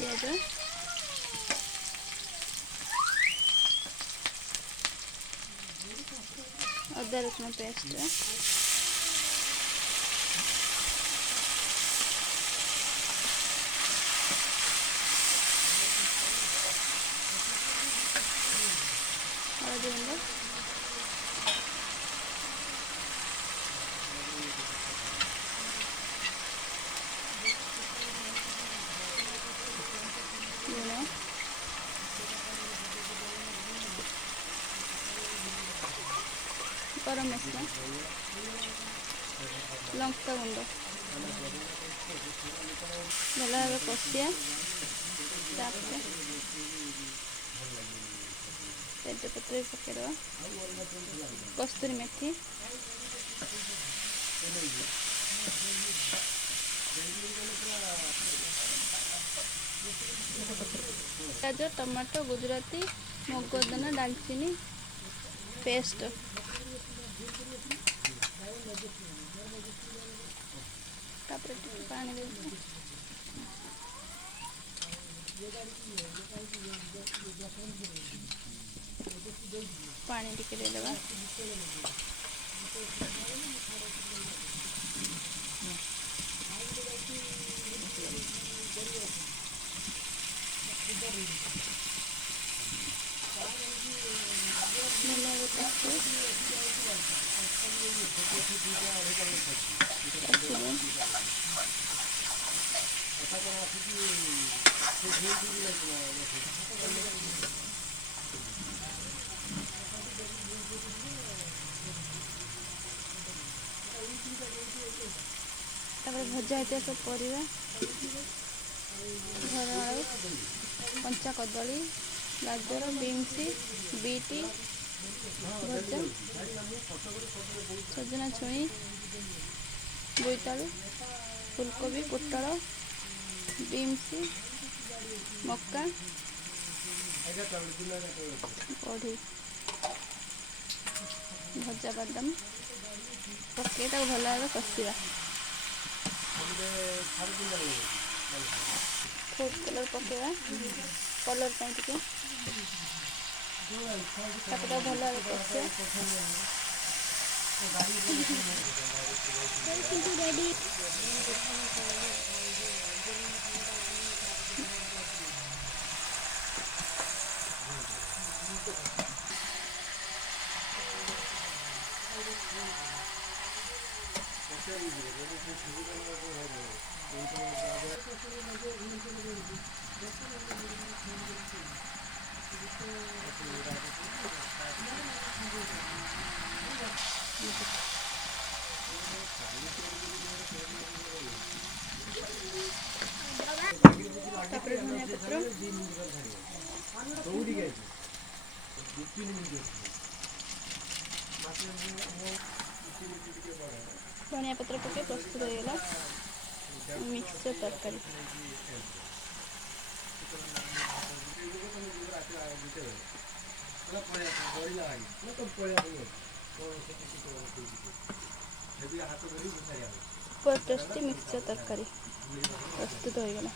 ପିଆଜ, ଅଦା ରସୁଣ ପେଷ୍ଟ, ହଳଦୀ ଗୁଣ୍ଡ, ଲୁଣ, ଗରମ ମସଲା, ଲଙ୍କା ଗୁଣ୍ଡ ଭଲ ଭାବେ କଷିବା। ତାପରେ ତେଜପତ୍ର ବି ପକାଇଦେବା, କସ୍ତୁରୀ ମେଥି, ପିଆଜ, ଟମାଟୋ, ଗୁଜୁରାତି, ମୁଗଦାନା, ଡାଲଚିନି ପେଷ୍ଟ, ତାପରେ ଟିକେ ପାଣି ଦେଇଦେବା, ପାଣି ଟିକେ ଦେଇଦେବା, ତାପରେ ଭଜା ହେଇଥିବା ସବୁ ପରିବା, ଧର ଆଳୁ, କଞ୍ଚା କଦଳୀ, ଗାଜର, ବିନ୍ସ, ବିଟ୍ ଭଜା, ସଜନା ଛୁଇଁ, ବୋଇତାଳୁ, ଫୁଲକୋବି, ପୋଟଳ, ବିନ୍ସ, ମକା, ବଢ଼ି, ଭଜା ବାଦାମ ପକାଇ ତାକୁ ଭଲ ଭାବେ କଷିବା। ଫୁଡ୍ କଲର୍ ପକାଇବା, କଲର୍ ପାଇଁ ଟିକେ, ତାକୁ ଭଲ ଭାବେ କଷିବା। ତାପରେ ଧନିଆ ପତ୍ର, ଧନିଆ ପତ୍ର ପକାଇ ପ୍ରସ୍ତୁତ ହୋଇଗଲା ମିକ୍ସଚର ତରକାରୀ। ସୁପର ଟେଷ୍ଟି ମିକ୍ସଚର ତରକାରୀ ପ୍ରସ୍ତୁତ ହୋଇଗଲା।